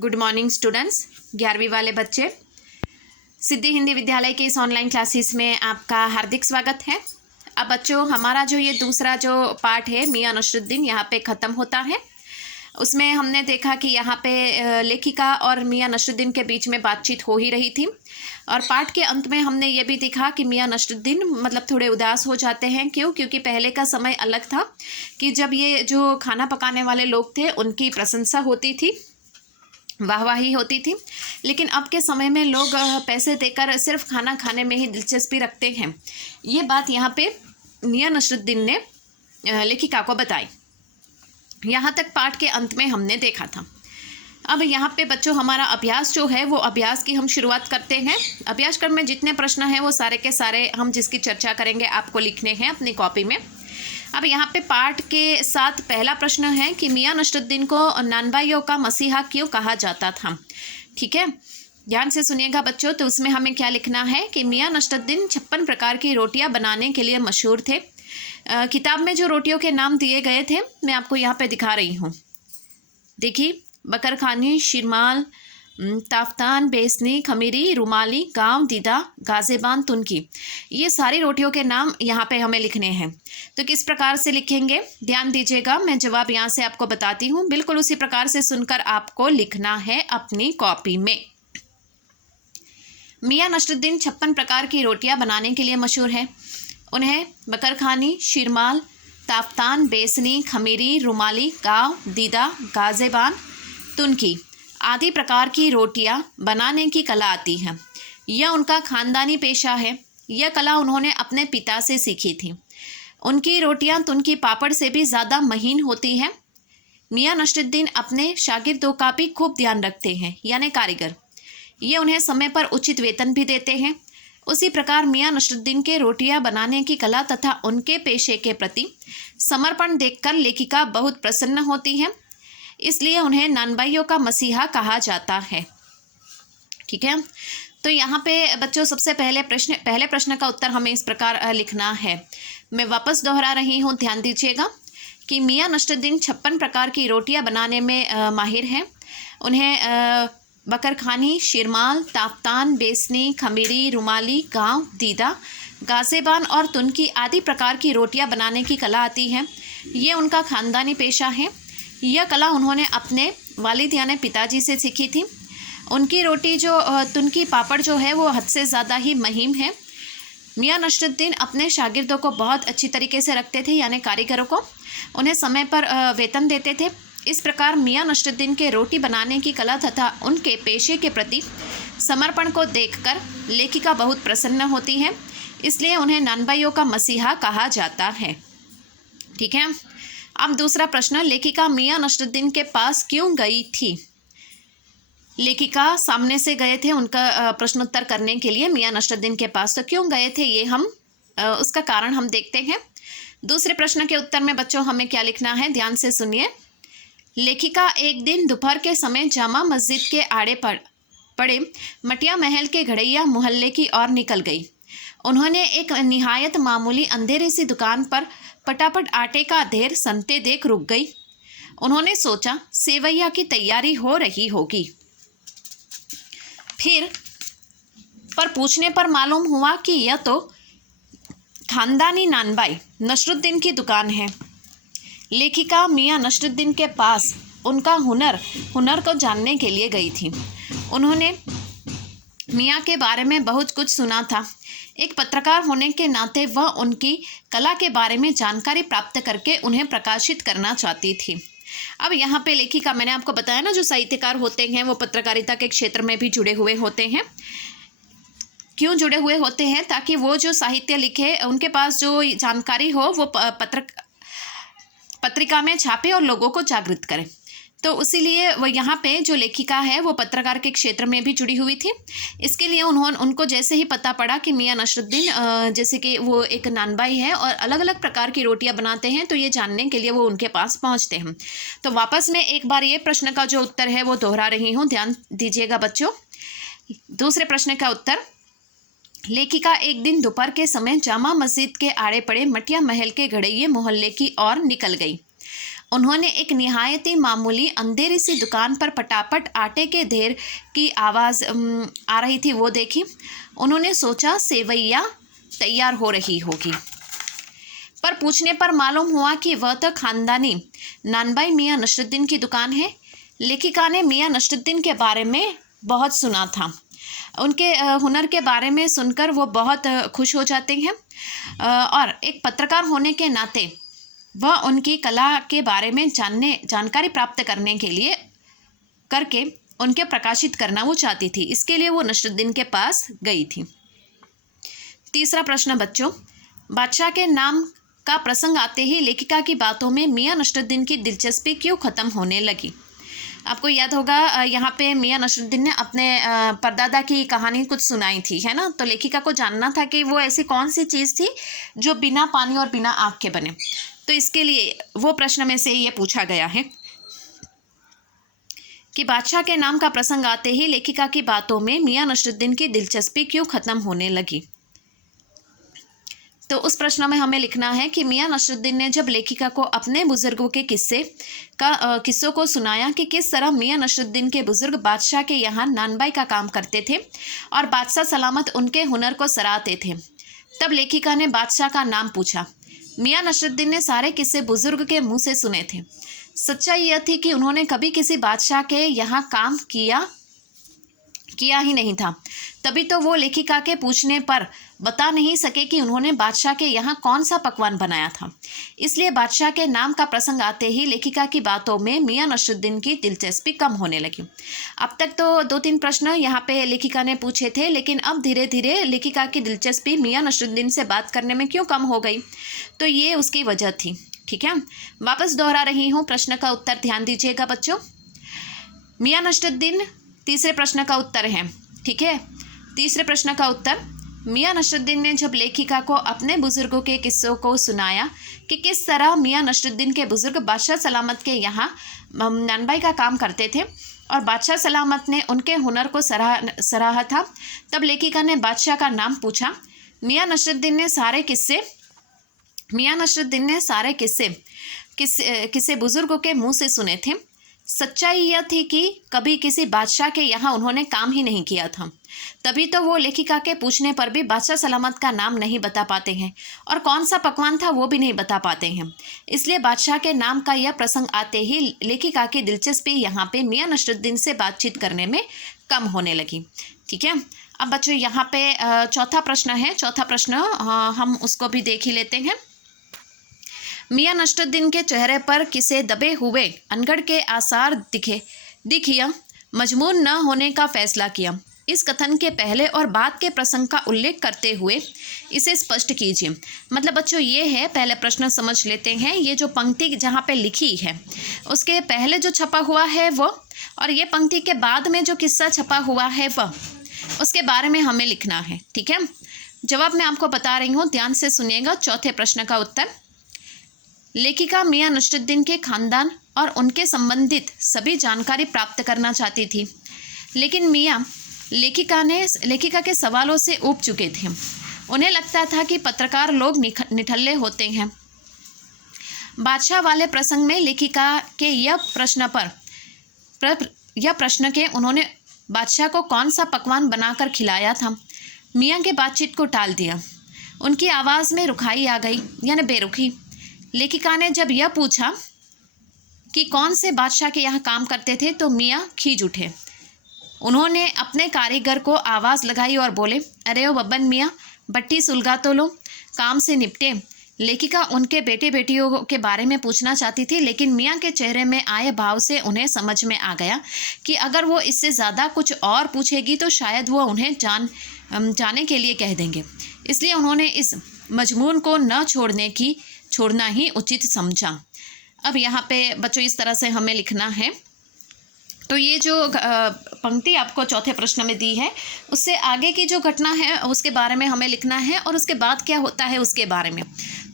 Good morning students. 11वीं वाले बच्चे, सिद्धि हिंदी विद्यालय के इस ऑनलाइन क्लासेस में आपका हार्दिक स्वागत है। अब बच्चों, हमारा जो ये दूसरा जो पार्ट है मियां नसरुद्दीन, यहाँ पे ख़त्म होता है। उसमें हमने देखा कि यहाँ पे लेखिका और मियां नसरुद्दीन के बीच में बातचीत हो ही रही थी और पाठ के अंत में हमने ये भी देखा कि मियां नसरुद्दीन मतलब थोड़े उदास हो जाते हैं। क्यों? क्योंकि पहले का समय अलग था कि जब ये जो खाना पकाने वाले लोग थे उनकी प्रशंसा होती थी, वाहवाही होती थी, लेकिन अब के समय में लोग पैसे देकर सिर्फ खाना खाने में ही दिलचस्पी रखते हैं। ये बात यहाँ पे मियां नसरुद्दीन ने लेखिका को बताई। यहाँ तक पाठ के अंत में हमने देखा था। अब यहाँ पे बच्चों हमारा अभ्यास जो है वो अभ्यास की हम शुरुआत करते हैं। अभ्यास क्रम में जितने प्रश्न हैं वो सारे के सारे हम जिसकी चर्चा करेंगे आपको लिखने हैं अपनी कॉपी में। अब यहाँ पे पाठ के साथ पहला प्रश्न है कि मियां नसरुद्दीन को नानबाइयों का मसीहा क्यों कहा जाता था। ठीक है, ध्यान से सुनिएगा बच्चों। तो उसमें हमें क्या लिखना है कि मियां नसरुद्दीन 56 प्रकार की रोटियां बनाने के लिए मशहूर थे। किताब में जो रोटियों के नाम दिए गए थे मैं आपको यहाँ पे दिखा रही हूँ। देखिए, बकरखानी, शिरमाल, ताफ्तान, बेसनी, खमीरी, रुमाली, गांव, दीदा, गाजेबान, तुनकी, ये सारी रोटियों के नाम यहाँ पे हमें लिखने हैं। तो किस प्रकार से लिखेंगे ध्यान दीजिएगा, मैं जवाब यहाँ से आपको बताती हूँ। बिल्कुल उसी प्रकार से सुनकर आपको लिखना है अपनी कॉपी में। मियां नसरुद्दीन 56 प्रकार की रोटियां बनाने के लिए मशहूर है। उन्हें बकरखानी, शिरमाल, ताफ्तान, बेसनी, खमीरी, रुमाली, गांव, दीदा, गाजेबान, तुनकी आदि प्रकार की रोटियां बनाने की कला आती है। यह उनका खानदानी पेशा है। यह कला उन्होंने अपने पिता से सीखी थी। उनकी रोटियां तुनकी पापड़ से भी ज़्यादा महीन होती हैं। मियां नसरुद्दीन अपने शागिर्दों का भी खूब ध्यान रखते हैं, यानी कारीगर। ये उन्हें समय पर उचित वेतन भी देते हैं। उसी प्रकार मियां नसरुद्दीन के रोटियां बनाने की कला तथा उनके पेशे के प्रति समर्पण देखकर लेखिका बहुत प्रसन्न होती है। इसलिए उन्हें नानबाइयों का मसीहा कहा जाता है। ठीक है, तो यहाँ पे बच्चों सबसे पहले प्रश्न का उत्तर हमें इस प्रकार लिखना है। मैं वापस दोहरा रही हूँ, ध्यान दीजिएगा कि मियां नसरुद्दीन 56 प्रकार की रोटियां बनाने में माहिर हैं। उन्हें बकरखानी, शिरमाल, ताफ्तान, बेसनी, खमीरी, रुमाली, गांव, दीदा, गाजेबान और तुनकी आदि प्रकार की रोटियां बनाने की कला आती है। ये उनका खानदानी पेशा है। यह कला उन्होंने अपने वालिद यानी पिताजी से सीखी थी। उनकी रोटी जो तुनकी पापड़ जो है वो हद से ज़्यादा ही महीन है। मियां नसरुद्दीन अपने शागिर्दों को बहुत अच्छी तरीके से रखते थे, यानी कारीगरों को। उन्हें समय पर वेतन देते थे। इस प्रकार मियां नसरुद्दीन के रोटी बनाने की कला तथा उनके पेशे के प्रति समर्पण को देखकर लेखिका बहुत प्रसन्न होती है। इसलिए उन्हें नानबाइयों का मसीहा कहा जाता है। ठीक है, अब दूसरा प्रश्न, लेखिका मियां नसरुद्दीन के पास क्यों गई थी। लेखिका सामने से गए थे उनका प्रश्नोत्तर करने के लिए मियां नसरुद्दीन के पास। तो क्यों गए थे ये हम उसका कारण हम देखते हैं। दूसरे प्रश्न के उत्तर में बच्चों हमें क्या लिखना है, ध्यान से सुनिए। लेखिका एक दिन दोपहर के समय जामा मस्जिद के आड़े पड़े मटिया महल के घड़ैया मोहल्ले की ओर निकल गई। उन्होंने एक निहायत मामूली अंधेरी सी दुकान पर पटापट आटे का ढेर सनते देख रुक गई। उन्होंने सोचा सेवैया की तैयारी हो रही होगी। फिर पूछने पर मालूम हुआ कि यह तो खानदानी नानबाई नसरुद्दीन की दुकान है। लेखिका मियां नसरुद्दीन के पास उनका हुनर को जानने के लिए गई थी। उन्होंने मियां के बारे में बहुत कुछ सुना था। एक पत्रकार होने के नाते वह उनकी कला के बारे में जानकारी प्राप्त करके उन्हें प्रकाशित करना चाहती थी। अब यहाँ पे लेखिका, मैंने आपको बताया ना, जो साहित्यकार होते हैं वो पत्रकारिता के क्षेत्र में भी जुड़े हुए होते हैं। क्यों जुड़े हुए होते हैं? ताकि वो जो साहित्य लिखे उनके पास जो जानकारी हो वो पत्रिका में छापे और लोगों को जागृत करें। तो इसीलिए वो यहाँ पे जो लेखिका है वो पत्रकार के क्षेत्र में भी जुड़ी हुई थी। इसके लिए उनको जैसे ही पता पड़ा कि मियां नसरुद्दीन जैसे कि वो एक नानबाई है और अलग अलग प्रकार की रोटियां बनाते हैं, तो ये जानने के लिए वो उनके पास पहुँचते हैं। तो वापस मैं एक बार ये प्रश्न का जो उत्तर है वो दोहरा रही हूँ, ध्यान दीजिएगा बच्चों। दूसरे प्रश्न का उत्तर, लेखिका एक दिन दोपहर के समय जामा मस्जिद के आड़े पड़े मटिया महल के घड़ैये मोहल्ले की ओर निकल गई। उन्होंने एक निहायत ही मामूली अंधेरी सी दुकान पर पटापट आटे के ढेर की आवाज़ आ रही थी वो देखी। उन्होंने सोचा सेवैया तैयार हो रही होगी, पर पूछने पर मालूम हुआ कि वह तो खानदानी नानबाई मियाँ नसरुद्दीन की दुकान है। लेखिका ने मियाँ नसरुद्दीन के बारे में बहुत सुना था। उनके हुनर के बारे में सुनकर वो बहुत खुश हो जाते हैं और एक पत्रकार होने के नाते वह उनकी कला के बारे में जानकारी प्राप्त करने के लिए करके उनके प्रकाशित करना वो चाहती थी। इसके लिए वो नसरुद्दीन के पास गई थी। तीसरा प्रश्न बच्चों, बादशाह के नाम का प्रसंग आते ही लेखिका की बातों में मियाँ नसरुद्दीन की दिलचस्पी क्यों ख़त्म होने लगी। आपको याद होगा यहाँ पे मियाँ नसरुद्दीन ने अपने परदादा की कहानी कुछ सुनाई थी, है ना। तो लेखिका को जानना था कि वो ऐसी कौन सी चीज़ थी जो बिना पानी और बिना आग के बने। तो इसके लिए वो प्रश्न में से ये पूछा गया है कि बादशाह के नाम का प्रसंग आते ही लेखिका की बातों में मियाँ नसरुद्दीन की दिलचस्पी क्यों ख़त्म होने लगी। तो उस प्रश्न में हमें लिखना है कि मियाँ नसरुद्दीन ने जब लेखिका को अपने बुजुर्गों के किस्सों को सुनाया कि किस तरह मियाँ नसरुद्दीन के बुजुर्ग बादशाह के यहाँ नानबाई का काम करते थे और बादशाह सलामत उनके हुनर को सराहते थे, तब लेखिका ने बादशाह का नाम पूछा। मियाँ नसरुद्दीन ने सारे किस्से बुजुर्ग के मुंह से सुने थे। सच्चाई यह थी कि उन्होंने कभी किसी बादशाह के यहाँ काम किया ही नहीं था। तभी तो वो लेखिका के पूछने पर बता नहीं सके कि उन्होंने बादशाह के यहाँ कौन सा पकवान बनाया था। इसलिए बादशाह के नाम का प्रसंग आते ही लेखिका की बातों में मियाँ नसरुद्दीन की दिलचस्पी कम होने लगी। अब तक तो 2-3 प्रश्न यहाँ पे लेखिका ने पूछे थे, लेकिन अब धीरे धीरे लेखिका की दिलचस्पी मियाँ नसरुद्दीन से बात करने में क्यों कम हो गई, तो ये उसकी वजह थी। ठीक है, वापस दोहरा रही हूँ प्रश्न का उत्तर, ध्यान दीजिएगा बच्चों। मियाँ नसरुद्दीन तीसरे प्रश्न का उत्तर है। ठीक है, तीसरे प्रश्न का उत्तर, मियाँ नसरुद्दीन ने जब लेखिका को अपने बुजुर्गों के किस्सों को सुनाया कि किस तरह मियाँ नसरुद्दीन के बुजुर्ग बादशाह सलामत के यहाँ नानबाई का काम करते थे और बादशाह सलामत ने उनके हुनर को सराहा था, तब लेखिका ने बादशाह का नाम पूछा। मियाँ नसरुद्दीन ने सारे किस्से बुजुर्गों के मुंह से सुने थे। सच्चाई यह थी कि कभी किसी बादशाह के यहाँ उन्होंने काम ही नहीं किया था। तभी तो वो लेखिका के पूछने पर भी बादशाह सलामत का नाम नहीं बता पाते हैं और कौन सा पकवान था वो भी नहीं बता पाते हैं। इसलिए बादशाह के नाम का यह प्रसंग आते ही लेखिका की दिलचस्पी यहाँ पे मियाँ नसरुद्दीन से बातचीत करने में कम होने लगी। ठीक है, अब बच्चों यहाँ पे चौथा प्रश्न है। चौथा प्रश्न हम उसको भी देख ही लेते हैं। मियाँ नसरुद्दीन के चेहरे पर किसे दबे हुए अनगढ़ के आसार दिखिया मजबूर न होने का फैसला किया। इस कथन के पहले और बाद के प्रसंग का उल्लेख करते हुए इसे स्पष्ट कीजिए। मतलब बच्चों ये है, पहले प्रश्न समझ लेते हैं। ये जो पंक्ति जहाँ पे लिखी है उसके पहले जो छपा हुआ है वो, और ये पंक्ति के बाद में जो किस्सा छपा हुआ है वह, उसके बारे में हमें लिखना है। ठीक है, जवाब मैं आपको बता रही हूँ, ध्यान से सुनिएगा। चौथे प्रश्न का उत्तर, लेखिका मियाँ नसरुद्दीन के खानदान और उनके संबंधित सभी जानकारी प्राप्त करना चाहती थी, लेकिन मियाँ लेखिका के सवालों से ऊब चुके थे। उन्हें लगता था कि पत्रकार लोग निठल्ले होते हैं। बादशाह वाले प्रसंग में लेखिका के यह प्रश्न के उन्होंने बादशाह को कौन सा पकवान बनाकर खिलाया था, मियाँ के बातचीत को टाल दिया। उनकी आवाज़ में रुखाई आ गई, यानी बेरुखी। लेखिका ने जब यह पूछा कि कौन से बादशाह के यहाँ काम करते थे तो मियाँ खींच उठे। उन्होंने अपने कारीगर को आवाज़ लगाई और बोले, अरे ओ बब्बन मियाँ, भट्टी सुलगा तो लो, काम से निपटे। लेखिका उनके बेटे बेटियों के बारे में पूछना चाहती थी, लेकिन मियाँ के चेहरे में आए भाव से उन्हें समझ में आ गया कि अगर वो इससे ज़्यादा कुछ और पूछेगी तो शायद वो उन्हें जाने के लिए कह देंगे। इसलिए उन्होंने इस मजमून को न छोड़ना ही उचित समझा। अब यहाँ पे बच्चों इस तरह से हमें लिखना है। तो ये जो पंक्ति आपको चौथे प्रश्न में दी है, उससे आगे की जो घटना है उसके बारे में हमें लिखना है और उसके बाद क्या होता है उसके बारे में।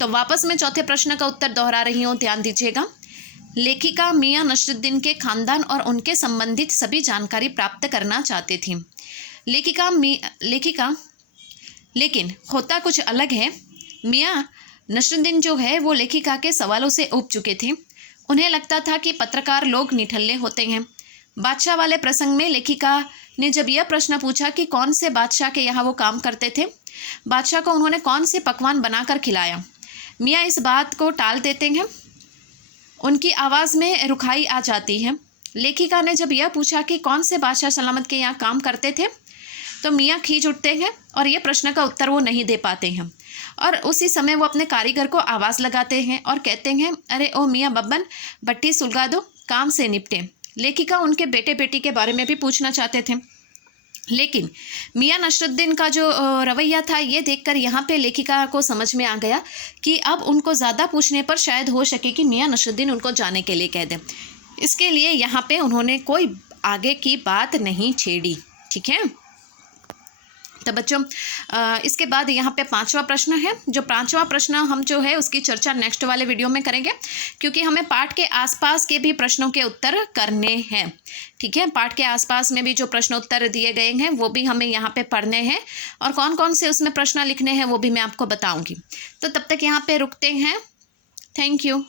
तो वापस मैं चौथे प्रश्न का उत्तर दोहरा रही हूँ, ध्यान दीजिएगा। लेखिका मियाँ नसरुद्दीन के खानदान और उनके संबंधित सभी जानकारी प्राप्त करना चाहती थी। लेकिन होता कुछ अलग है। मियाँ नसरुद्दीन जो है वो लेखिका के सवालों से ऊब चुके थे। उन्हें लगता था कि पत्रकार लोग निठल्ले होते हैं। बादशाह वाले प्रसंग में लेखिका ने जब यह प्रश्न पूछा कि कौन से बादशाह के यहाँ वो काम करते थे, बादशाह को उन्होंने कौन से पकवान बनाकर खिलाया, मियाँ इस बात को टाल देते हैं। उनकी आवाज़ में रुखाई आ जाती है। लेखिका ने जब यह पूछा कि कौन से बादशाह सलामत के यहाँ काम करते थे, तो मियाँ खींच उठते हैं और ये प्रश्न का उत्तर वो नहीं दे पाते हैं। और उसी समय वो अपने कारीगर को आवाज़ लगाते हैं और कहते हैं, अरे ओ मियाँ बब्बन, भट्टी सुलगा दो, काम से निपटे। लेखिका उनके बेटे बेटी के बारे में भी पूछना चाहते थे, लेकिन मियाँ नसरुद्दीन का जो रवैया था, ये देखकर यहाँ पे लेखिका को समझ में आ गया कि अब उनको ज़्यादा पूछने पर शायद हो सके कि मियाँ नसरुद्दीन उनको जाने के लिए कह दें। इसके लिए यहाँ पे उन्होंने कोई आगे की बात नहीं छेड़ी। ठीक है, तो बच्चों इसके बाद यहाँ पे 5वां प्रश्न है। जो 5वां प्रश्न हम जो है उसकी चर्चा नेक्स्ट वाले वीडियो में करेंगे, क्योंकि हमें पाठ के आसपास के भी प्रश्नों के उत्तर करने हैं। ठीक है, पाठ के आसपास में भी जो प्रश्न उत्तर दिए गए हैं वो भी हमें यहाँ पे पढ़ने हैं, और कौन कौन से उसमें प्रश्न लिखने हैं वो भी मैं आपको बताऊँगी। तो तब तक यहाँ पे रुकते हैं। Thank you.